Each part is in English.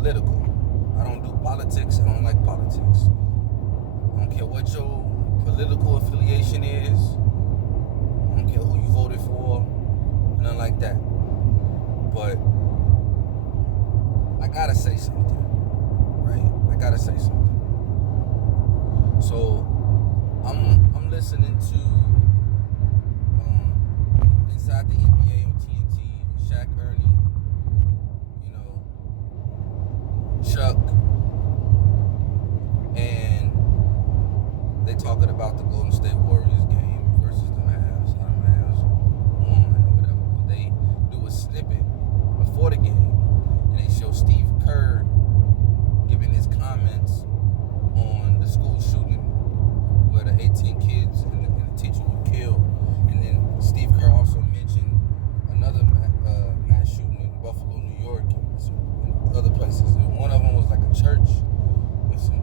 political. I don't do politics. I don't like politics. I don't care what your political affiliation is. I don't care who you voted for. Nothing like that. But I gotta say something, right? I gotta say something. So I'm listening to Inside the NBA on TNT with Shaq Ernie, Chuck, and they talking about the Golden State Warriors game versus the Mavs. How the Mavs won or whatever. But they do a snippet before the game, and they show Steve Kerr giving his comments on the school shooting where the 18 kids and the teacher were killed. And then Steve Kerr also mentioned another mass shooting in Buffalo, New York, and other places. And one of them was like a church with some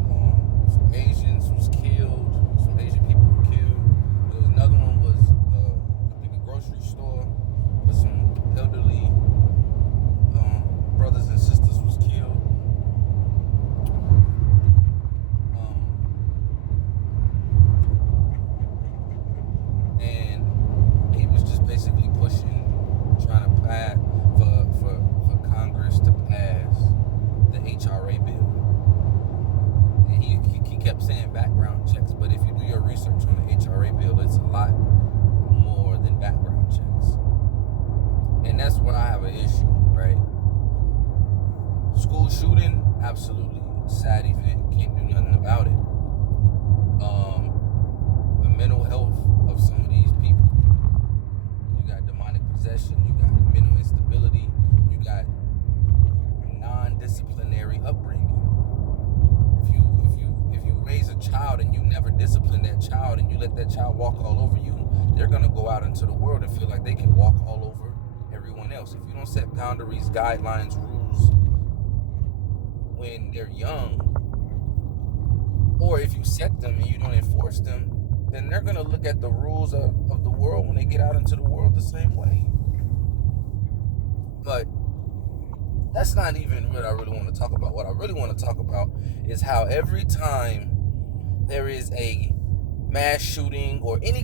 Asians was killed, some Asian people were killed. There was another one was I think a grocery store with some elderly brothers and sisters was killed. And he was just basically pushing, trying to pass for Congress to pass the HRA bill. And he kept saying background checks, but if you do your research on the HRA bill, it's a lot more than background checks. And that's where I have an issue, right? School shooting, absolutely sad event, can't do nothing about it. The mental health of some of these people, you got demonic possession, you got mental instability, you got non-disciplinary upbringing. If you raise a child and you never discipline that child and you let that child walk all over you, they're gonna go out into the world and feel like they can walk all over everyone else. If you don't set boundaries, guidelines, rules when they're young, or if you set them and you don't enforce them, then they're gonna look at the rules of the world when they get out into the world the same way. But that's not even what I really want to talk about. What I really want to talk about is how every time there is a mass shooting or any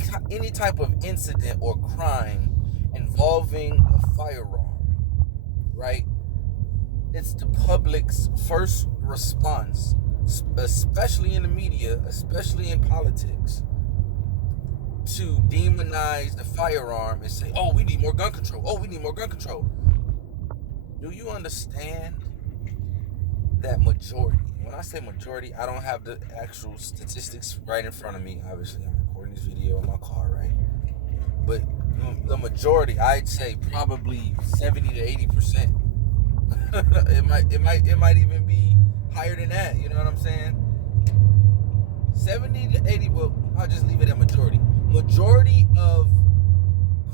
type of incident or crime involving a firearm, right? It's the public's first response, especially in the media, especially in politics, to demonize the firearm and say, oh, we need more gun control. Oh, we need more gun control. Do you understand that majority? When I say majority, I don't have the actual statistics right in front of me. Obviously, I'm recording this video in my car, right? But the majority, I'd say probably 70 to 80%. it might even be higher than that. You know what I'm saying? 70 to 80. Well, I'll just leave it at majority. Majority of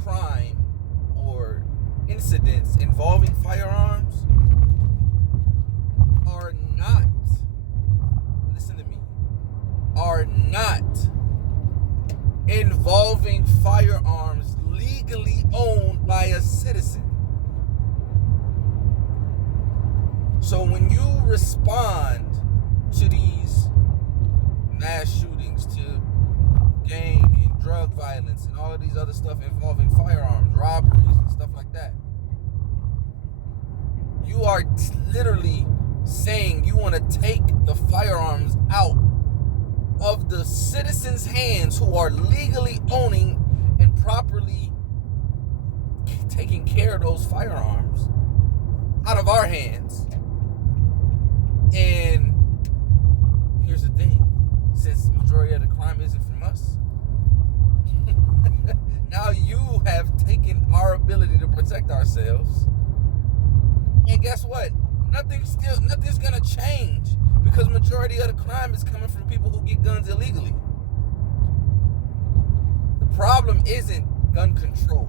crime or incidents involving firearms are not, listen to me, are not involving firearms legally owned by a citizen. So when you respond to these mass shootings, to gang and drug violence and all of these other stuff involving firearms, robberies and stuff like that, you are literally saying you want to take the firearms out of the citizens' hands who are legally owning and properly taking care of those firearms out of our hands. And here's the thing, since the majority of the crime isn't from us, now you have taken our ability to protect ourselves. And guess what? Nothing's gonna change, because majority of the crime is coming from people who get guns illegally. The problem isn't gun control.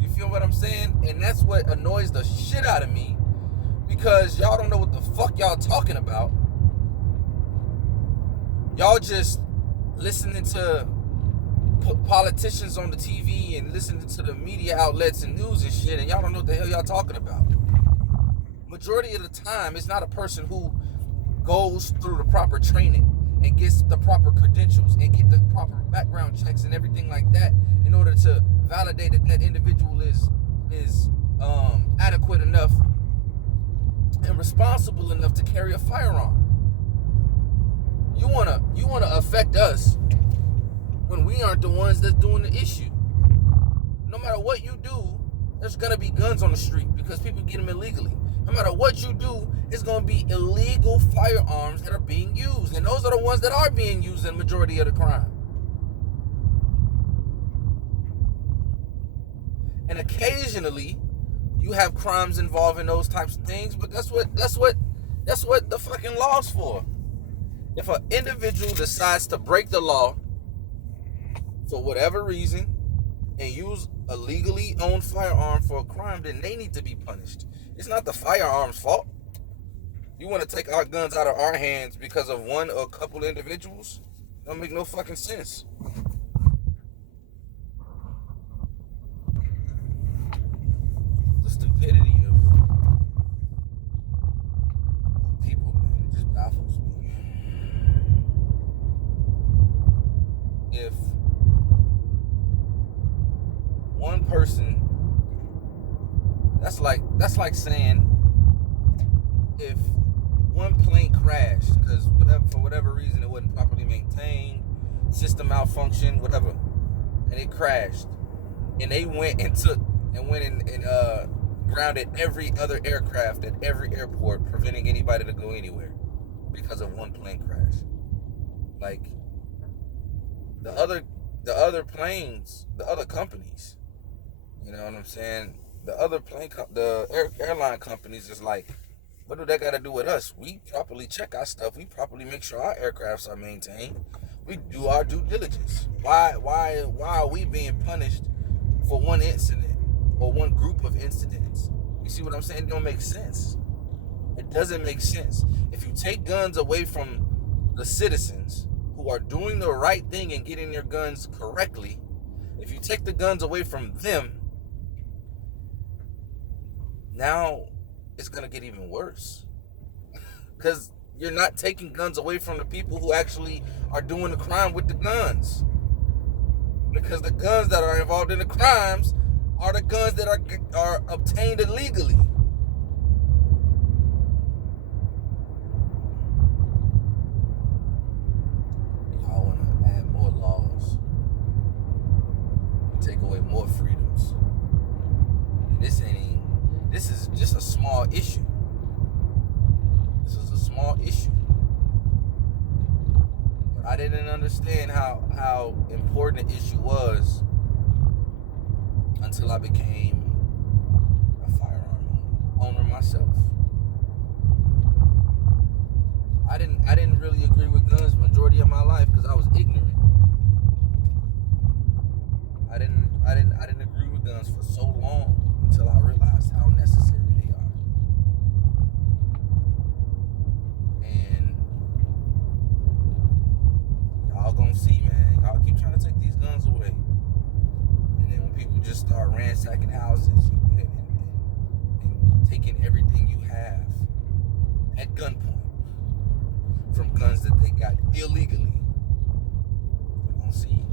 You feel what I'm saying? And that's what annoys the shit out of me, because y'all don't know what the fuck y'all talking about. Y'all just listening to politicians on the TV and listening to the media outlets and news and shit, and y'all don't know what the hell y'all talking about. majority of the time, it's not a person who goes through the proper training and gets the proper credentials and get the proper background checks and everything like that in order to validate that that individual is adequate enough and responsible enough to carry a firearm. You wanna affect us when we aren't the ones that's doing the issue. No matter what you do, there's gonna be guns on the street because people get them illegally. No matter what you do, it's gonna be illegal firearms that are being used, and those are the ones that are being used in the majority of the crime. And occasionally, you have crimes involving those types of things, but that's what the fucking law's for. If an individual decides to break the law for whatever reason and use a legally owned firearm for a crime, then they need to be punished. It's not the firearm's fault. You want to take our guns out of our hands because of one or a couple individuals? Don't make no fucking sense. The stupidity of people, man, it just baffles me. If one person, that's like saying if one plane crashed because for whatever reason it wasn't properly maintained, system malfunction, whatever, and it crashed, and they went and grounded every other aircraft at every airport, preventing anybody to go anywhere because of one plane crash. Like the other planes, the other companies, you know what I'm saying? The airline companies is like, what do they got to do with us? We properly check our stuff. We properly make sure our aircrafts are maintained. We do our due diligence. Why are we being punished for one incident or one group of incidents? You see what I'm saying? It don't make sense. It doesn't make sense. If you take guns away from the citizens who are doing the right thing and getting their guns correctly, if you take the guns away from them, now it's going to get even worse. Because you're not taking guns away from the people who actually are doing the crime with the guns. Because the guns that are involved in the crimes are the guns that are obtained illegally. Y'all want to add more laws, take away more freedoms. This is just a small issue. This is a small issue. But I didn't understand how important the issue was until I became a firearm owner myself. I didn't really agree with guns majority of my life because I was ignorant. I didn't agree with guns for so long until I realized how necessary they are. And y'all gonna see, man. Y'all keep trying to take these guns away. And then when people just start ransacking houses and taking everything you have at gunpoint from guns that they got illegally, you're gonna see.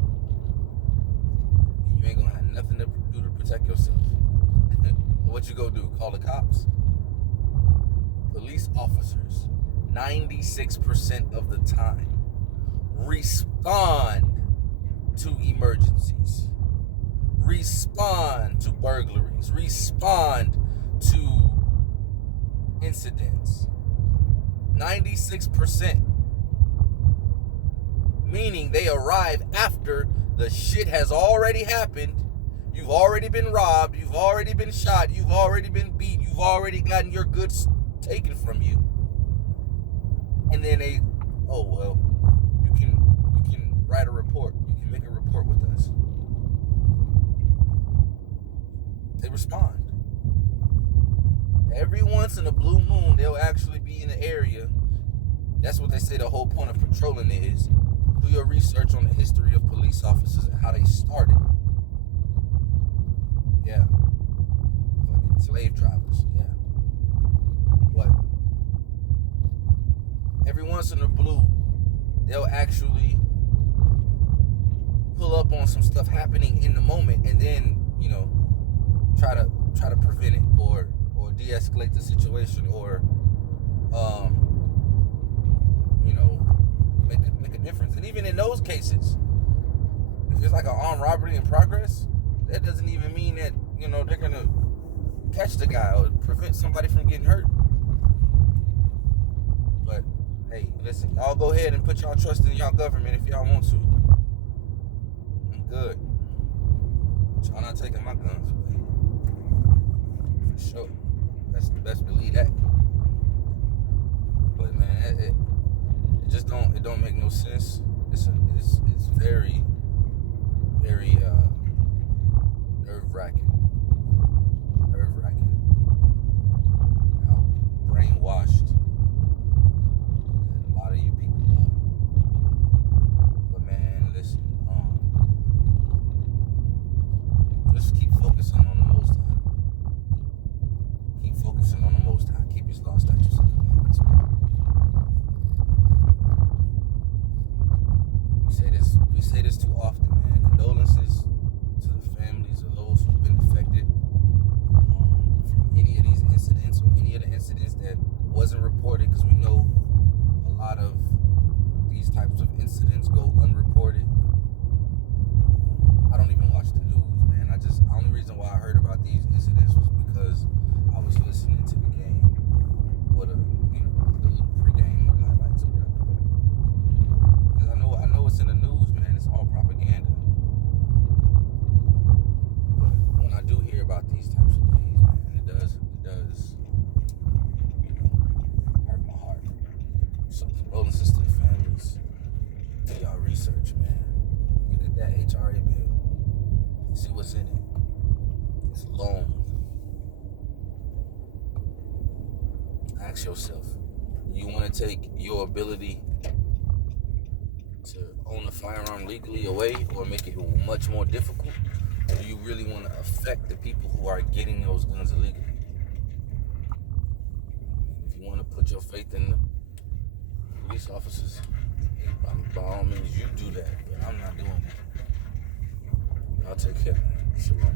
You ain't gonna have nothing to do to protect yourself. What you gonna do? Call the cops? Police officers, 96% of the time, respond to emergencies, respond to burglaries, respond to incidents. 96%. Meaning they arrive after the shit has already happened. You've already been robbed. You've already been shot. You've already been beat. You've already gotten your goods taken from you. And then you can write a report. You can make a report with us. They respond. Every once in a blue moon, they'll actually be in the area. That's what they say the whole point of patrolling is. Do your research on the history of police officers and how they started. Yeah. Fucking slave drivers, yeah. once in a blue, they'll actually pull up on some stuff happening in the moment, and then try to prevent it or de-escalate the situation, or make a difference. And even in those cases, if it's like an armed robbery in progress, that doesn't even mean that they're gonna catch the guy or prevent somebody from getting hurt. But hey, listen, y'all go ahead and put y'all trust in y'all government if y'all want to. I'm good. Y'all not taking my guns away. For sure. Best believe that. But man, it just don't make no sense. It's very, very nerve-wracking. How brainwashed a lot of you people are. But man, listen, just keep focusing on the Most High. Keep focusing on the Most High. Keep His law, statutes, and commandments. We say this too often, man. Condolences to the families of those who've been affected from any of these incidents, or any of the incidents that wasn't reported, because we know a lot of these types of incidents go unreported. I don't even watch the news, man. The only reason why I heard about these incidents was because I was listening to the game, or the little pregame highlights or whatever. Because I know it's in the news, man. It's all propaganda. But when I do hear about these types of things, man, it does hurt my heart. So condolences to the families. Do y'all research, man. Look at that HRA bill. See what's in it. It's long. Ask yourself, you want to take your ability to own a firearm legally away, or make it much more difficult? Or do you really want to affect the people who are getting those guns illegally? If you want to put your faith in the police officers, by all means, you do that. But I'm not doing that. Y'all take care, man. Shalom.